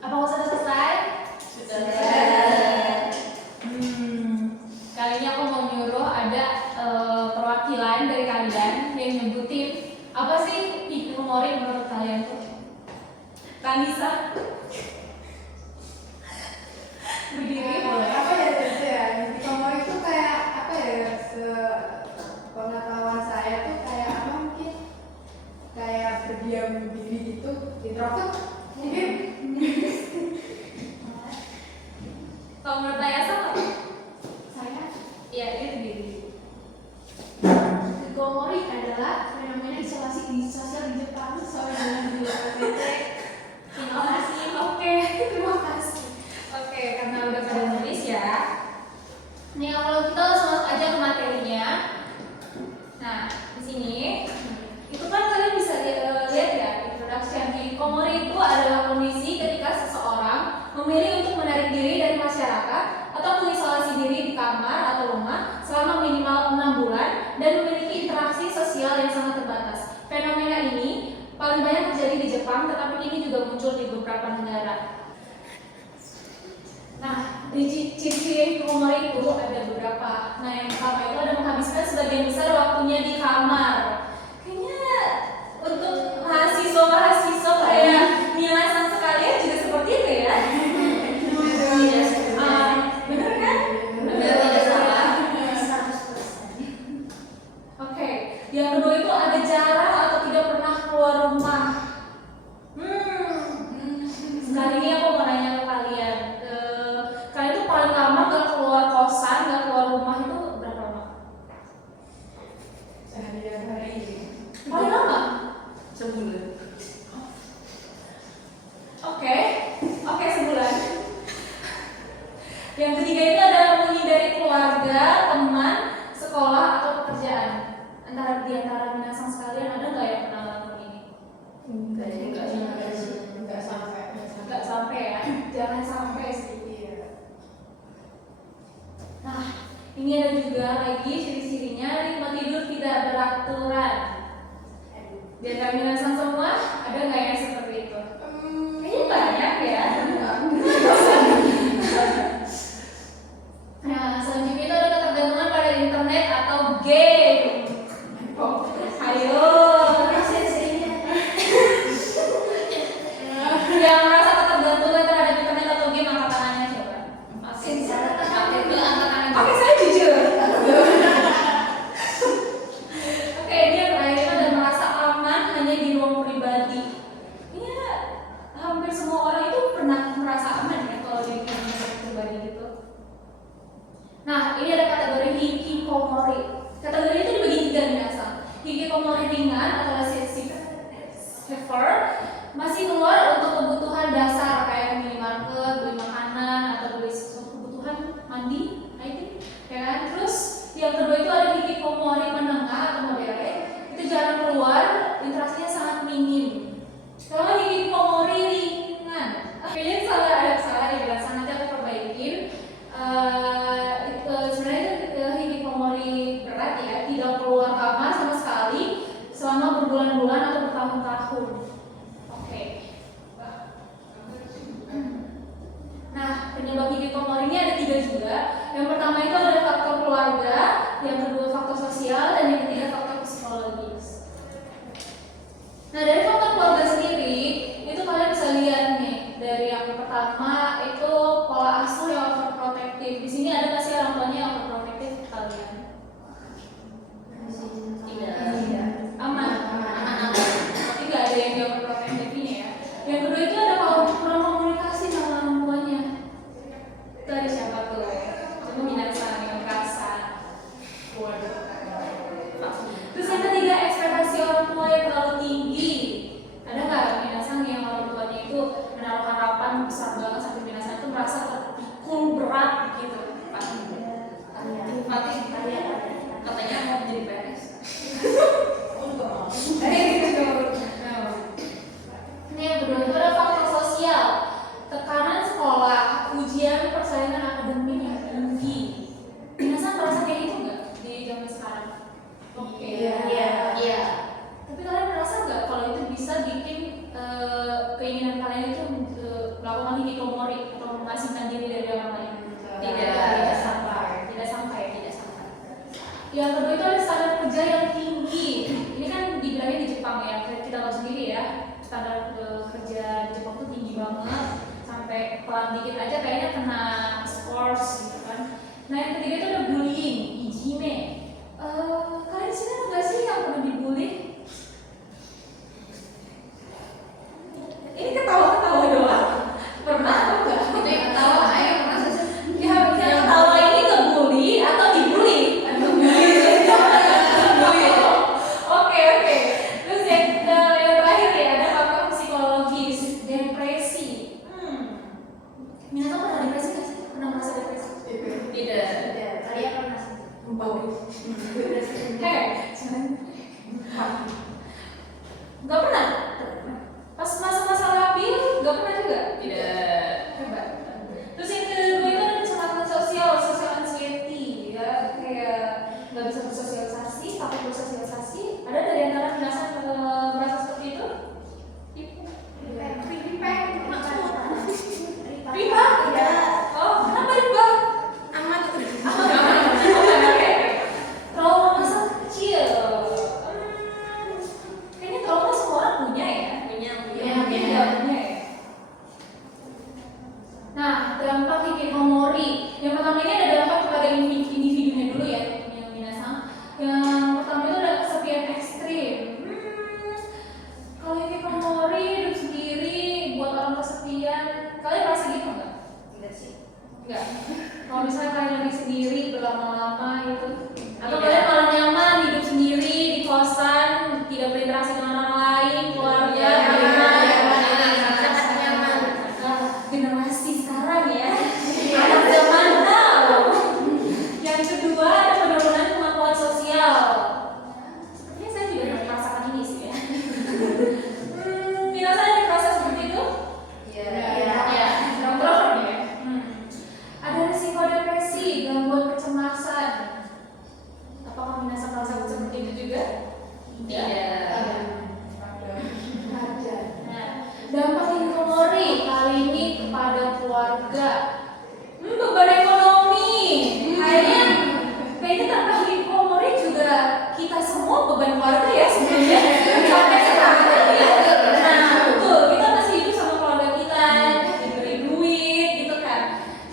Apakah sudah selesai? Sudah selesai. Kali ini aku mau nyuruh ada perwakilan dari kalian yang nyebutin apa sih hikikomori menurut kalian tuh? Tanisa berdiri boleh. Apa ya itu ya? Hikikomori itu kayak apa ya? Pengetahuan saya tuh kayak apa mungkin? Kayak berdiam diri gitu, introvert mungkin. Kalau menurut saya sama? Saya Iya, dia sendiri. Hikikomori adalah fenomena isolasi sosial di Jepang sesuai dengan judul PT. Terima kasih. Oke, terima kasih. Oke, karena udah pada nulis ya. Nih kalau kita langsung masuk aja ke materinya. Nah, di sini itu kan kalian bisa lihat ya, introduction. Hikikomori itu adalah kondisi ketika seseorang memilih untuk menarik diri dari masyarakat atau mengisolasi diri di kamar atau rumah selama minimal 6 bulan dan memiliki interaksi sosial yang sangat terbatas. Fenomena ini paling banyak terjadi di Jepang, tetapi ini juga muncul di beberapa negara. Nah, di ciri-ciri hikikomori itu ada beberapa. Nah, yang pertama itu ada menghabiskan sebagian besar waktunya di kamar. Kayaknya untuk mahasiswa kayak Milasan sekalian juga seperti itu ya. Bener kan? benar tidak salah. 100%. Oke, yang kedua itu ada jarang atau tidak pernah keluar rumah. Sekali ini aku mau nanya ke kalian. Kalian tuh paling lama gak keluar kosan, gak keluar rumah itu berapa lama? Sehari-hari. Paling lama? Sebulan. Oke, sebulan. Yang ketiga itu ada menghindari keluarga, teman, sekolah atau pekerjaan. Di antara minasang sekalian ada nggak yang pernah ngelakuin ini? Enggak sampai. Nggak sampai ya, jangan sampai sih. Nah, ini ada juga lagi ciri-cirinya ritme tidur tidak beraturan. Di antara minasang semua ada nggak yang seperti itu? Kayaknya banyak ya. Nah, selanjutnya itu ada ketergantungan pada internet atau game. Ayo, yang merasa ketergantungan terhadap internet atau game angkat tangannya coba. Oke, saya jujur. Oke, ini yang terakhir itu ada merasa aman hanya di ruang pribadi. Iya, hampir semua orang itu pernah merasa aman ya kalau di ruang pribadi gitu. Nah, ini ada kategori hikikomori. Kategori itu dibagi 3 nih asal. Hikikomori ringan atau severe masih keluar untuk kebutuhan dasar kayak minimarket, beli makanan atau beli kebutuhan mandi, ya kan? Terus yang kedua itu ada hikikomori menengah atau moderate. Itu jarang keluar, interaksinya sangat minim. Kalau hikikomori ringan, kayaknya salah di belakang, nanti aku perbaikin. Sebenarnya itu hikikomori berat ya, tidak keluar kamar sama sekali selama berbulan-bulan atau bertahun-tahun. Oke. Nah, penyebab hikikomori ini ada 3 juga. Yang pertama itu ada faktor keluarga, yang kedua faktor sosial, dan yang ketiga faktor psikologis. Nah, dari faktor keluarga sendiri itu kalian bisa lihat nih, dari yang pertama itu pola asuh yang overprotective. Di sini ada nggak sih orang tuanya yang overprotective kalian? Tidak. Aman. Tapi nggak ada yang overprotective ini ya. Yang kedua itu ada kurang komunikasi sama orang tuanya. Itu ada siapa tuh? Coba minasang yang merasa. Terus yang ketiga ekspektasi orang tua yang terlalu tinggi. sampai pelan dikit aja kayaknya kena scores gitu kan. Nah yang ketiga itu ada bullying, ijime. Kalian di sini ada nggak sih yang pernah dibully? Ini ketawa-ketawa doang. Pernah atau enggak? Itu yang ketawa, ayo masa sih? Ya, yang ketawa ini ngebully atau dibully? Oke. Terus yang terakhir ya ada faktor psikologis, depresi. Minata pernah depresi nggak sih? Pernah merasa depresi? Tidak. Kalian pernah sih? Nggak pernah? Pas masa-masa labil nggak pernah juga? Tidak. Hebat. Terus yang kedua itu ada kecemasan sosial, social anxiety ya, kayak nggak bisa bersosialisasi, takut bersosialisasi. Ada dari antara penjelasan merasa seperti itu? Riba? Oh, kenapa riba? Aman. Oke. Trauma masa kecil. Kayaknya trauma semua orang punya ya. Punya ya. Nah, dampak hikikomori. Yang pertama ini ada dampak kepada individunya dulu ya, yang minasang. Yang pertama itu ada kesepian ekstrim. Kalau hikikomori hidup sendiri buat orang kesepian, kalian merasa gitu nggak? Tidak sih. Enggak. Kalau misalnya kalian lagi sendiri berlama-lama gitu, atau kalian malah nyaman hidup sendiri di kosan, tidak berinteraksi dengan orang lain, keluarga, Sangat nyaman. generasi sekarang ya, anak zaman now. Yang kedua ada penurunan kemampuan sosial. Sepertinya saya juga merasakan ini sih ya. Minasa ada merasa seperti itu? Iya. Introvert ya. Ada risiko depresi, gangguan kecemasan. Apakah Minasa merasa seperti itu juga? Nah, dampak hikikomori kali ini kepada keluarga. Beban ekonomi. Kayaknya tanpa hikikomori juga kita semua beban keluarga ya sebenarnya. Sampai sekarang ya. Nah, betul. Kita masih hidup sama keluarga kita, diberi duit gitu kan.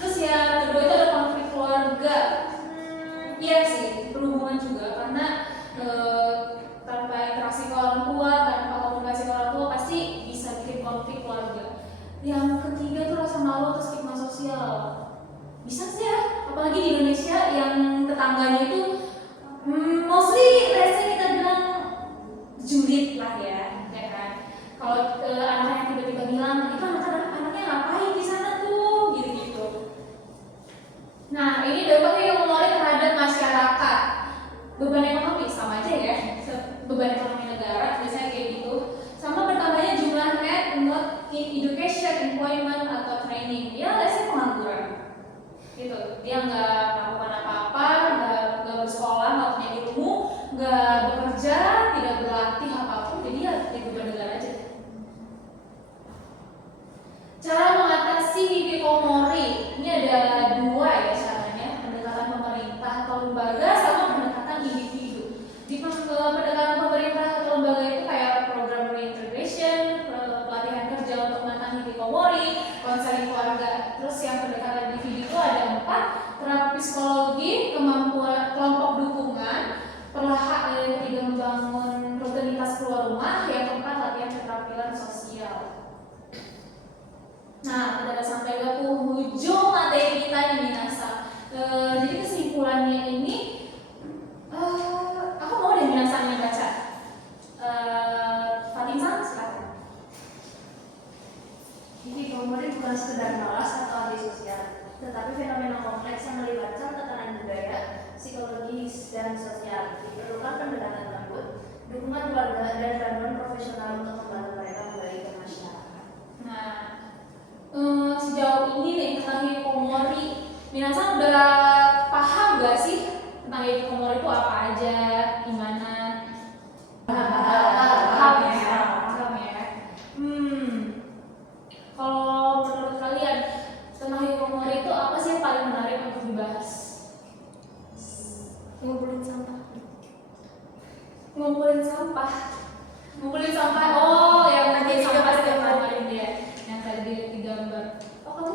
Terus yang kedua itu ada konflik keluarga. Iya sih, berhubungan juga karena tanpa interaksi ke orang tua, tanpa komunikasi ke orang tua pasti bisa bikin konflik keluarga. Yang ketiga tuh rasa malu atau stigma sosial. Bisa sih ya, apalagi di Indonesia yang tetangganya itu mostly biasanya kita bilang julid lah ya kan. Kalau anaknya tiba-tiba bilang itu anaknya ngapain di sana tuh, gitu-gitu. Nah ini dampaknya yang mulai terhadap masyarakat. Beban ekonomi sama aja ya, beban ekonomi negara biasanya kayak gitu. Sama bertambahnya jumlah net not in education, employment atau training. Ya lesnya pengangguran gitu. Dia nggak melakukan apa-apa, nggak bersekolah, nggak punya ilmu, nggak bekerja, tidak berlatih apapun. Jadi ya jadi beban negara aja. Cara mengatasi hikikomori ini ada dua ya caranya, pendekatan pemerintah atau lembaga sama pendekatan individu. Di pendekatan pemerintah atau lembaga itu kayak program reintegration, pelatihan kerja untuk mengatasi hikikomori, konseling keluarga. Terus yang pendekatan individu itu ada 4, terapi psikologi, kemampuan kelompok dukungan, perlahan yang ketiga membangun rutinitas keluar rumah, yang keempat latihan keterampilan sosial. Nah, kita sampai ke penghujung materi kita nih Minasa. Jadi kesimpulannya ini, aku mau deh Minasa yang baca. Fatimah, silakan. Hikikomori bukan sekedar malas atau antisosial, tetapi fenomena kompleks yang melibatkan tekanan budaya, psikologis, dan sosial. Diperlukan pendekatan lembut, dukungan keluarga, dan bantuan profesional untuk membantu mereka kembali ke masyarakat. Nah, sejauh ini nih tentang hikikomori, Minasa udah paham gak sih tentang hikikomori itu apa aja, gimana? Paham ya. Kalau menurut kalian tentang hikikomori itu apa sih yang paling menarik untuk dibahas? Ngumpulin sampah. Ngumpulin sampah. Oh, yang tadi sampah setiap hari dia, yang tadi di gambar. Oh,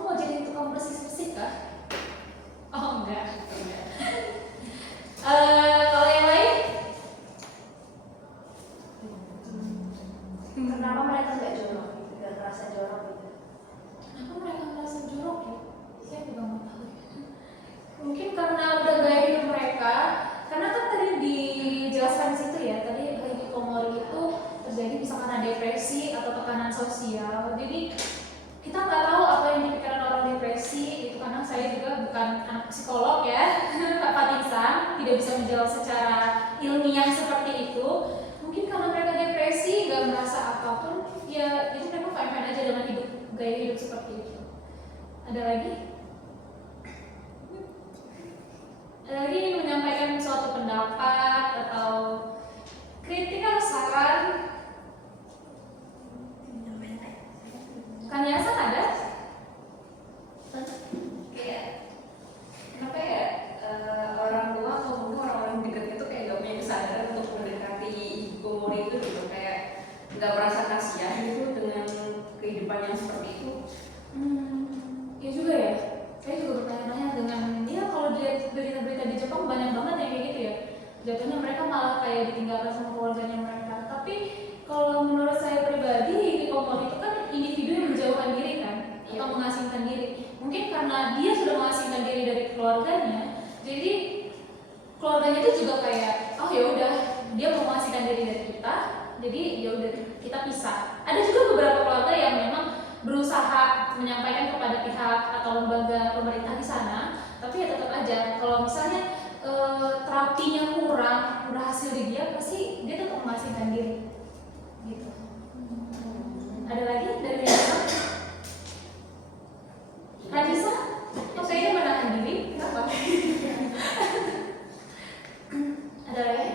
kenapa mereka nggak jorok gitu, nggak merasa jorok gitu. Kenapa mereka merasa jorok ya? Saya juga nggak tahu. Mungkin karena udah gaya hidup mereka. Karena kan tadi dijelaskan di situ ya, tadi hikikomori itu terjadi bisa karena depresi atau tekanan sosial. Jadi kita nggak tahu apa yang dipikirkan orang depresi itu, karena saya juga bukan anak psikolog ya, Pak Fatimsan tidak bisa menjawab secara ilmiah seperti itu. Mungkin karena mereka depresi nggak merasa apapun, ya jadi mereka fine-fine aja dengan gaya hidup seperti itu. Ada lagi? Ada lagi yang menyampaikan suatu pendapat atau kritik atau saran? Kan Yasan ada? Kayak kenapa ya orang tua atau mungkin orang-orang dekat itu kayak gak punya kesadaran untuk mendekati hikikomori itu gitu, kayak nggak merasa kasihan gitu dengan kehidupan yang seperti itu. Ya juga ya. Saya juga bertanya-tanya dengan dia, kalau dia berita-berita di Jepang banyak banget yang kayak gitu ya. Jatuhnya mereka malah kayak ditinggalkan sama keluarganya mereka. Tapi kalau menurut saya pribadi, hikikomori itu kan individu yang menjauhkan diri kan, atau mengasingkan diri. Mungkin karena dia sudah mengasingkan diri dari keluarganya, jadi keluarganya itu juga kayak, oh ya udah, dia mau mengasingkan diri dari kita, jadi ya udah kita pisah. Ada juga beberapa keluarga yang memang berusaha menyampaikan kepada pihak atau lembaga pemerintah di sana, tapi ya tetap aja kalau misalnya terapinya kurang berhasil di dia, pasti dia tetap mengasingkan diri gitu. Ada lagi dari Hadisa? Hadisa? Oh, kayaknya menahan diri. Kenapa? Ada lagi?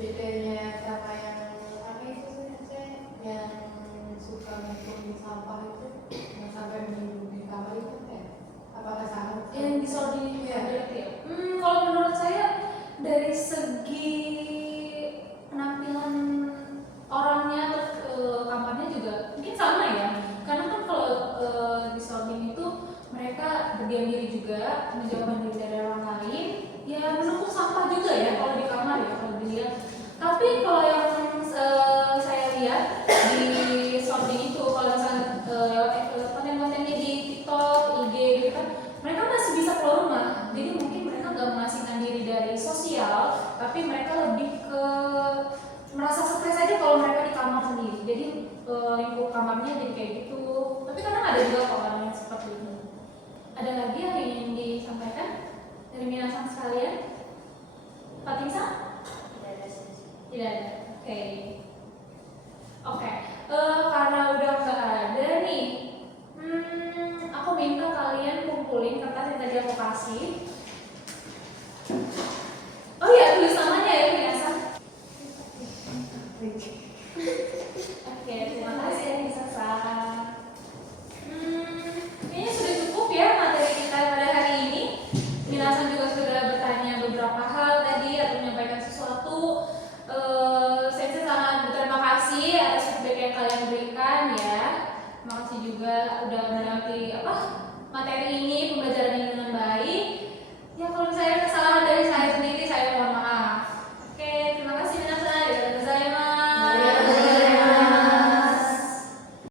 Bedanya sama yang apa itu sih, yang suka ngumpulin sampah itu, yang sampai minggu di kamar itu ya? Apakah sama? Yang disordi Iya. ya? Kalau menurut saya dari segi penampilan orangnya atau kamarnya juga mungkin sama ya. Karena kan kalau disordi itu mereka berdiam diri juga, menjauhkan diri dari orang lain, ya menumpuk sampah juga ya kalau di kamar ya kalau dilihat. Tapi kalau yang saya lihat di sorting itu, kalau misalnya lewat konten-kontennya di TikTok, IG gitu kan, mereka masih bisa keluar rumah. Jadi mungkin mereka nggak mengasingkan diri dari sosial, tapi mereka lebih ke merasa stres aja kalau mereka di kamar sendiri. Jadi lingkup kamarnya jadi kayak gitu. Tapi kadang ada juga kok orang yang seperti itu. Ada lagi yang ingin disampaikan dari minasan sekalian? Fatimsa? Tidak ada sih. Tidak ada. Oke. Karena udah nggak ada nih, aku minta kalian kumpulin kertas yang tadi aku kasih. Oh iya, tulis namanya ya, Yasan. Oke, terima kasih Anissa. Kayaknya sudah cukup ya materi kita pada hari ini. Minasan juga sudah bertanya beberapa hal tadi atau menyampaikan sesuatu. Saya sangat berterima kasih atas feedback yang kalian berikan ya. Terima kasih juga udah menanggapi materi ini, pembelajaran